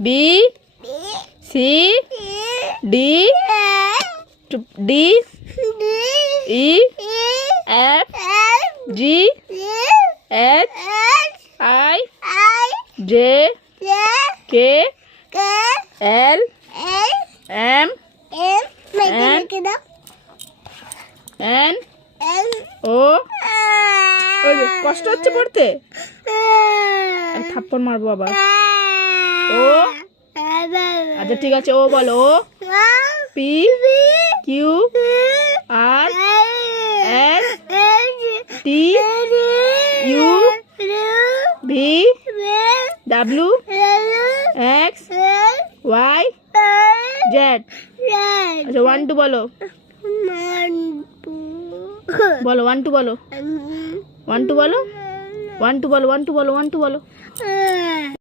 B C D D E F G H I J K L M N O কষ্ট হচ্ছে পড়তে থাপ্পড় মারবো আবার ও আচ্ছা ঠিক আছে ও বলো O P Q R S T U V W X Y Z আচ্ছা 1 2 বলো বলো 1 2 বলো 1 2 বলো 1 2 বলো 1 2 বলো 1 2 বলো